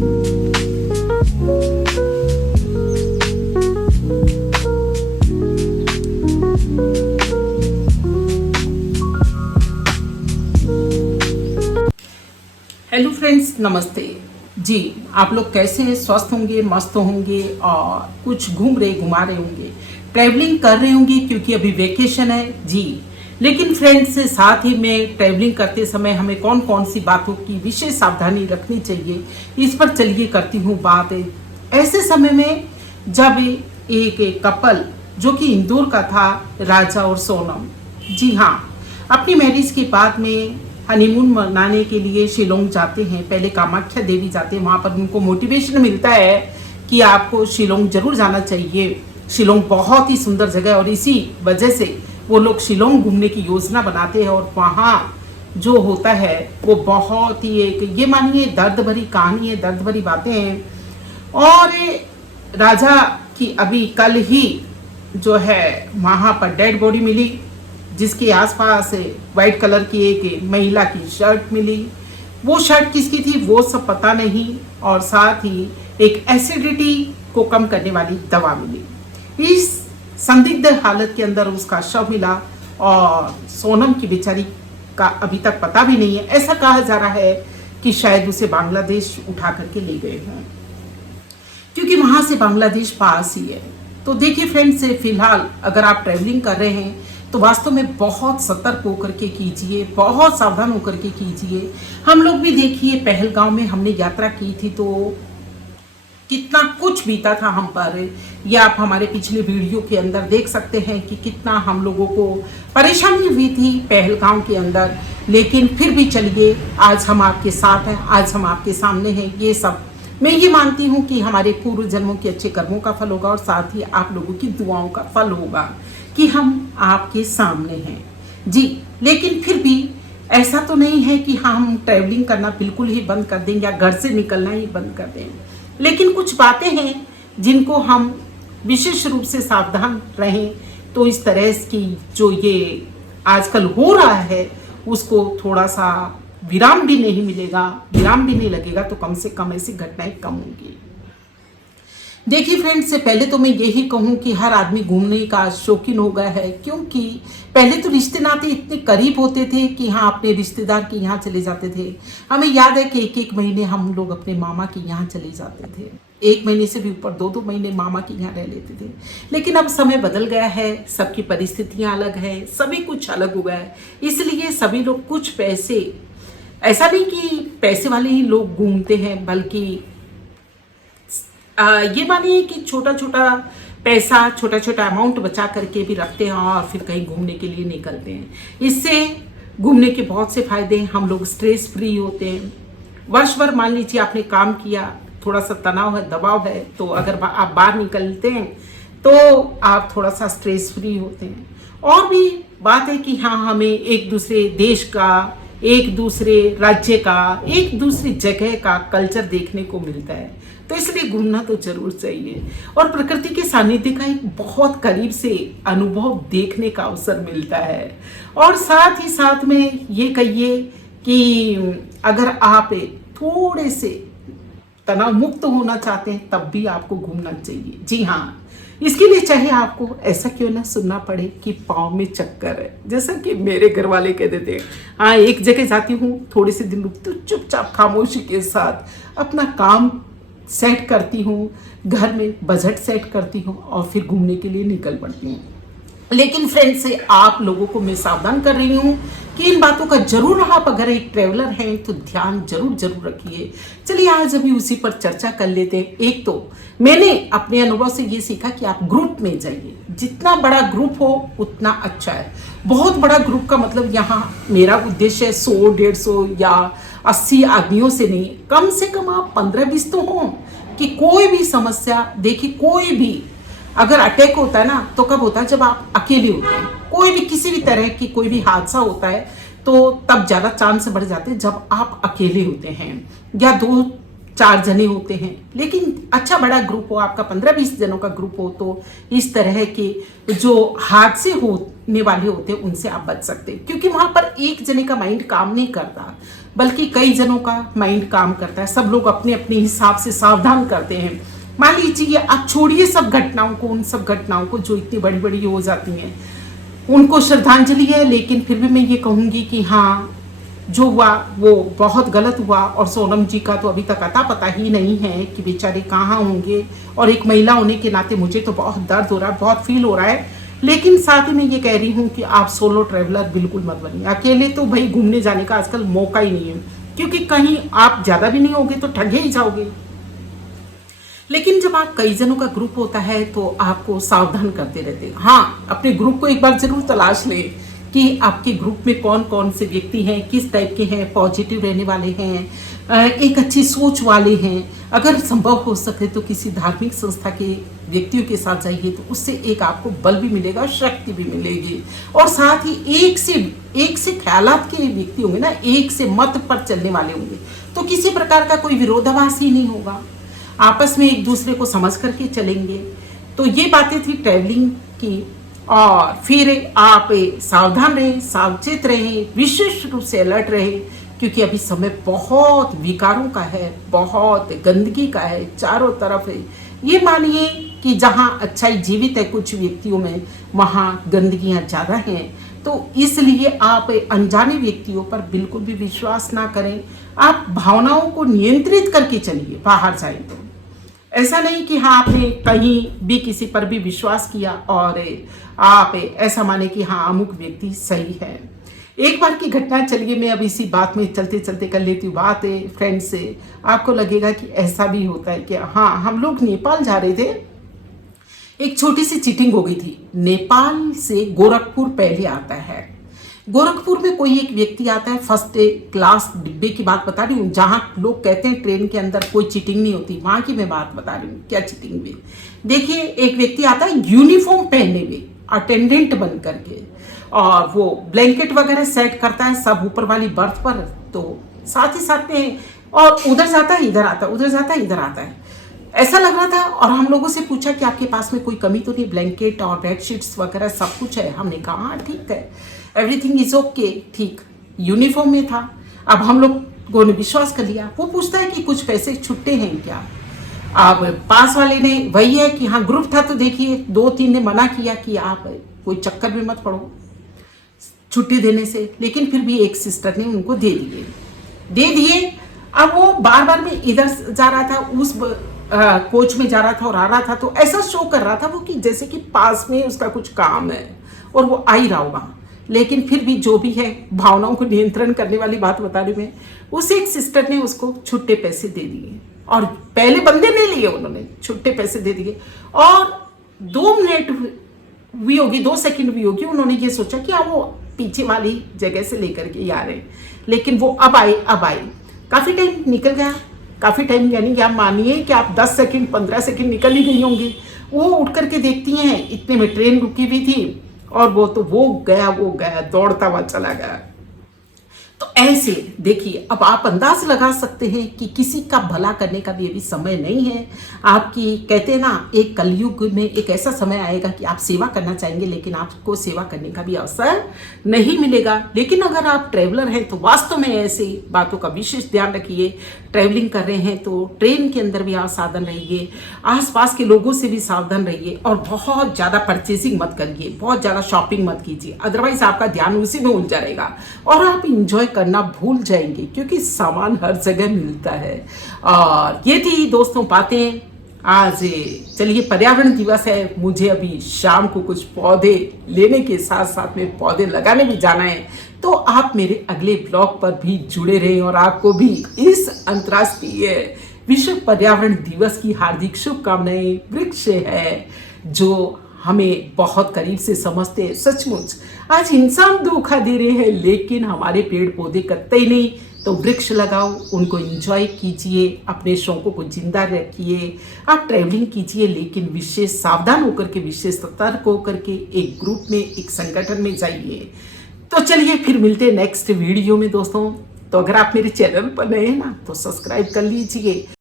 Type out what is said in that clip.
Hello friends, नमस्ते जी। आप लोग कैसे हैं? स्वस्थ होंगे, मस्त होंगे और कुछ घूम रहे घुमा रहे होंगे, ट्रैवलिंग कर रहे होंगे क्योंकि अभी वेकेशन है जी। लेकिन फ्रेंड्स, साथ ही में ट्रैवलिंग करते समय हमें कौन कौन सी बातों की विशेष सावधानी रखनी चाहिए, इस पर चलिए करती हूँ बात। ऐसे समय में जब एक कपल जो कि इंदौर का था, राजा और सोनम, जी हाँ, अपनी मैरिज के बाद में हनीमून मनाने के लिए शिलोंग जाते हैं। पहले कामाख्या देवी जाते हैं, वहाँ पर उनको मोटिवेशन मिलता है कि आपको शिलोंग जरूर जाना चाहिए। शिलोंग बहुत ही सुंदर जगह है और इसी वजह से वो लोग शिलोंग घूमने की योजना बनाते हैं। और वहाँ जो होता है वो बहुत ही एक, ये मानिए, दर्द भरी कहानी है, दर्द भरी बातें हैं। और राजा की अभी कल ही जो है वहाँ पर डेड बॉडी मिली, जिसके आसपास वाइट कलर की एक महिला की शर्ट मिली। वो शर्ट किसकी थी वो सब पता नहीं, और साथ ही एक एसिडिटी को कम करने वाली दवा मिली। इस संदिग्ध हालत के अंदर उसका शव मिला और सोनम की बेचारी का अभी तक पता भी नहीं है। ऐसा कहा जा रहा है कि शायद उसे बांग्लादेश उठा करके ले गए हों, क्योंकि वहां से बांग्लादेश पास ही है। तो देखिए फ्रेंड्स, फिलहाल अगर आप ट्रैवलिंग कर रहे हैं तो वास्तव में बहुत सतर्क होकर के कीजिए, बहुत सावधान होकर के कीजिए। हम लोग भी देखिए, पहलगांव में हमने यात्रा की थी तो कितना कुछ बीता था हम पर। ये आप हमारे पिछले वीडियो के अंदर देख सकते हैं कि कितना हम लोगों को परेशानी हुई थी पहलगांव के अंदर। लेकिन फिर भी चलिए, आज हम आपके साथ हैं, आज हम आपके सामने हैं। ये सब मैं ये मानती हूँ कि हमारे पूर्व जन्मों के अच्छे कर्मों का फल होगा और साथ ही आप लोगों की दुआओं का फल होगा कि हम आपके सामने हैं जी। लेकिन फिर भी ऐसा तो नहीं है कि हम ट्रैवलिंग करना बिल्कुल ही बंद कर दें या घर से निकलना ही बंद कर दें। लेकिन कुछ बातें हैं जिनको हम विशेष रूप से सावधान रहें तो इस तरह की जो ये आजकल हो रहा है उसको थोड़ा सा विराम भी नहीं मिलेगा, विराम भी नहीं लगेगा, तो कम से कम ऐसी घटनाएं कम होंगी। देखिए फ्रेंड्स, से पहले तो मैं यही कहूँ कि हर आदमी घूमने का शौकीन हो गया है, क्योंकि पहले तो रिश्ते नाते इतने करीब होते थे कि हाँ, अपने रिश्तेदार के यहाँ चले जाते थे। हमें याद है कि एक एक महीने हम लोग अपने मामा के यहाँ चले जाते थे, एक महीने से भी ऊपर, 2-2 महीने मामा के यहाँ रह लेते थे। लेकिन अब समय बदल गया है, सबकी परिस्थितियाँ अलग है, सभी कुछ अलग हो गया है। इसलिए सभी लोग कुछ पैसे, ऐसा नहीं कि पैसे वाले ही लोग घूमते हैं, बल्कि ये मानिए कि छोटा छोटा पैसा, छोटा छोटा अमाउंट बचा करके भी रखते हैं और फिर कहीं घूमने के लिए निकलते हैं। इससे घूमने के बहुत से फायदे हैं। हम लोग स्ट्रेस फ्री होते हैं। वर्ष भर मान लीजिए आपने काम किया, थोड़ा सा तनाव है, दबाव है, तो अगर आप बाहर निकलते हैं तो आप थोड़ा सा स्ट्रेस फ्री होते हैं। और भी बात है कि हाँ, हमें एक दूसरे देश का, एक दूसरे राज्य का, एक दूसरी जगह का कल्चर देखने को मिलता है। तो इसलिए घूमना तो जरूर चाहिए और प्रकृति के सानिध्य का एक बहुत करीब से अनुभव देखने का अवसर मिलता है। और साथ ही साथ में ये कहिए कि अगर आप थोड़े से तनाव मुक्त होना चाहते हैं तब भी आपको घूमना चाहिए। जी हाँ, इसके लिए चाहे आपको ऐसा क्यों ना सुनना पड़े कि पाँव में चक्कर है, जैसा कि मेरे घर वाले कह देते हैं। हाँ, एक जगह जाती हूँ, थोड़े से दिन रुकती हूँ, चुपचाप खामोशी के साथ अपना काम सेट करती हूँ, घर में बजट सेट करती हूँ और फिर घूमने के लिए निकल पड़ती हूँ। लेकिन फ्रेंड्स, से आप लोगों को मैं सावधान कर रही हूँ कि इन बातों का जरूर, आप अगर एक ट्रैवलर हैं तो ध्यान जरूर जरूर रखिए। चलिए आज अभी उसी पर चर्चा कर लेते हैं। एक तो मैंने अपने अनुभव से ये सीखा कि आप ग्रुप में जाइए, जितना बड़ा ग्रुप हो उतना अच्छा है। बहुत बड़ा ग्रुप का मतलब यहाँ मेरा उद्देश्य है 100-150 या 80 आदमियों से नहीं, कम से कम आप 15-20 तो हों कि कोई भी समस्या, देखिए कोई भी अगर अटैक होता है ना तो कब होता है, जब आप अकेले होते हैं। कोई भी किसी भी तरह की कोई भी हादसा होता है तो तब ज़्यादा चांस बढ़ जाते हैं जब आप अकेले होते हैं या 4 जने होते हैं, लेकिन अच्छा बड़ा ग्रुप हो, आपका 15-20 जनों का ग्रुप हो, तो इस तरह के जो हादसे होने वाले होते हैं उनसे आप बच सकते हैं, क्योंकि वहां पर एक जने का माइंड काम नहीं करता, बल्कि कई जनों का माइंड काम करता है। सब लोग अपने अपने हिसाब से सावधान करते हैं। मान लीजिए, आप छोड़िए सब घटनाओं को, उन सब घटनाओं को जो इतनी बड़ी बड़ी हो जाती हैं, उनको श्रद्धांजलि है, लेकिन फिर भी मैं ये कहूँगी कि हाँ, जो हुआ वो बहुत गलत हुआ। और सोनम जी का तो अभी तक अता पता ही नहीं है कि बेचारे कहाँ होंगे, और एक महिला होने के नाते मुझे तो बहुत दर्द हो रहा है, बहुत फील हो रहा है। लेकिन साथ ही मैं ये कह रही हूँ कि आप सोलो ट्रैवलर बिल्कुल मत बनिए। अकेले तो भाई घूमने जाने का आजकल मौका ही नहीं है, क्योंकि कहीं आप ज़्यादा भी नहीं होगे तो ठगे ही जाओगे। लेकिन जब आप कई जनों का ग्रुप होता है तो आपको सावधान करते रहते हैं। हाँ, अपने ग्रुप को एक बार जरूर तलाश लें कि आपके ग्रुप में कौन कौन से व्यक्ति हैं, किस टाइप के हैं, पॉजिटिव रहने वाले हैं, एक अच्छी सोच वाले हैं। अगर संभव हो सके तो किसी धार्मिक संस्था के व्यक्तियों के साथ जाइए, तो उससे एक आपको बल भी मिलेगा, शक्ति भी मिलेगी। और साथ ही एक से ख्यालात के व्यक्ति होंगे ना, एक से मत पर चलने वाले होंगे, तो किसी प्रकार का कोई विरोधाभास ही नहीं होगा। आपस में एक दूसरे को समझ करके चलेंगे। तो ये बातें थी ट्रैवलिंग की। और फिर आप सावधान रहें, सावचेत रहें, विशेष रूप से अलर्ट रहें, क्योंकि अभी समय बहुत विकारों का है, बहुत गंदगी का है, चारों तरफ है। ये मानिए कि जहाँ अच्छाई जीवित है कुछ व्यक्तियों में, वहाँ गंदगियाँ ज़्यादा हैं। तो इसलिए आप अनजाने व्यक्तियों पर बिल्कुल भी विश्वास ना करें। आप भावनाओं को नियंत्रित करके चलिए बाहर जाए तो। ऐसा नहीं कि हाँ, आपने कहीं भी किसी पर भी विश्वास किया और आप ऐसा माने कि हाँ, अमुक व्यक्ति सही है। एक बार की घटना, चलिए मैं अब इसी बात में चलते चलते कर लेती हूँ बात फ्रेंड से। आपको लगेगा कि ऐसा भी होता है कि हाँ, हम लोग नेपाल जा रहे थे, एक छोटी सी चीटिंग हो गई थी। नेपाल से गोरखपुर पहले आता है। गोरखपुर में कोई एक व्यक्ति आता है, फर्स्ट क्लास डिब्बे की बात बता रही हूँ, जहाँ लोग कहते हैं ट्रेन के अंदर कोई चीटिंग नहीं होती, वहाँ की मैं बात बता रही हूँ क्या चीटिंग हुई। देखिए, एक व्यक्ति आता है यूनिफॉर्म पहनने में, अटेंडेंट बन करके, और वो ब्लैंकेट वगैरह सेट करता है सब ऊपर वाली बर्थ पर, तो साथ ही साथ में, और उधर जाता है इधर आता है, उधर जाता है इधर आता है, ऐसा लग रहा था। और हम लोगों से पूछा कि आपके पास में कोई कमी तो नहीं, ब्लैंकेट और बेडशीट्स वगैरह सब कुछ है। हमने कहा हाँ ठीक है, एवरीथिंग इज ओके, ठीक, यूनिफॉर्म में था। अब हम लोगों ने विश्वास कर लिया। वो पूछता है कि कुछ पैसे छुट्टे हैं क्या। अब पास वाले ने वही है कि हाँ ग्रुप था, तो देखिए 2-3 ने मना किया कि आप कोई चक्कर में मत पड़ो छुट्टी देने से, लेकिन फिर भी एक सिस्टर ने उनको दे दिए। अब वो बार बार में इधर जा रहा था, उस कोच में जा रहा था और आ रहा था, तो ऐसा शो कर रहा था वो कि जैसे कि पास में उसका कुछ काम है और वो आ ही रहा होगा। लेकिन फिर भी जो भी है, भावनाओं को नियंत्रण करने वाली बात बता रही मैं, उस एक सिस्टर ने उसको छुट्टे पैसे दे दिए, और पहले बंदे नहीं लिए, उन्होंने छुट्टे पैसे दे दिए। और 2 मिनट हुई होगी, 2 सेकंड हुई होगी, उन्होंने ये सोचा कि हाँ वो पीछे वाली जगह से लेकर के ही आ रहे हैं, लेकिन वो अब आए। काफ़ी टाइम निकल गया, काफ़ी टाइम यानी कि आप मानिए कि आप 10 सेकंड 15 सेकंड निकल ही गई होंगी। वो उठ करके देखती हैं, इतने में ट्रेन रुकी हुई थी, और वो गया दौड़ता हुआ चला गया। तो ऐसे देखिए, अब आप अंदाज लगा सकते हैं कि किसी का भला करने का भी अभी समय नहीं है। आपकी कहते हैं ना, एक कलयुग में एक ऐसा समय आएगा कि आप सेवा करना चाहेंगे, लेकिन आपको सेवा करने का भी अवसर नहीं मिलेगा। लेकिन अगर आप ट्रैवलर हैं तो वास्तव में ऐसी बातों का विशेष ध्यान रखिए। ट्रैवलिंग कर रहे हैं तो ट्रेन के अंदर भी आप सावधान रहिए, आसपास के लोगों से भी सावधान रहिए, और बहुत ज़्यादा परचेसिंग मत करिए, बहुत ज़्यादा शॉपिंग मत कीजिए, अदरवाइज आपका ध्यान उसी में उलझा रहेगा और आप इंजॉय करना भूल जाएंगे, क्योंकि सामान हर जगह मिलता है। और ये थी दोस्तों बातें आज। चलिए, पर्यावरण दिवस है, मुझे अभी शाम को कुछ पौधे लेने के साथ साथ में पौधे लगाने भी जाना है। तो आप मेरे अगले ब्लॉग पर भी जुड़े रहें, और आपको भी इस अंतर्राष्ट्रीय विश्व पर्यावरण दिवस की हार्दिक शुभकामनाएं। वृक्ष है जो हमें बहुत करीब से समझते हैं। सचमुच आज इंसान धोखा दे रहे हैं, लेकिन हमारे पेड़ पौधे कतई नहीं। तो वृक्ष लगाओ, उनको एंजॉय कीजिए, अपने शौकों को जिंदा रखिए। आप ट्रैवलिंग कीजिए, लेकिन विशेष सावधान होकर के, विशेष सतर्क होकर के एक ग्रुप में, एक संगठन में जाइए। तो चलिए फिर मिलते हैं नेक्स्ट वीडियो में दोस्तों। तो अगर आप मेरे चैनल पर नए हैं ना, तो सब्सक्राइब कर लीजिए।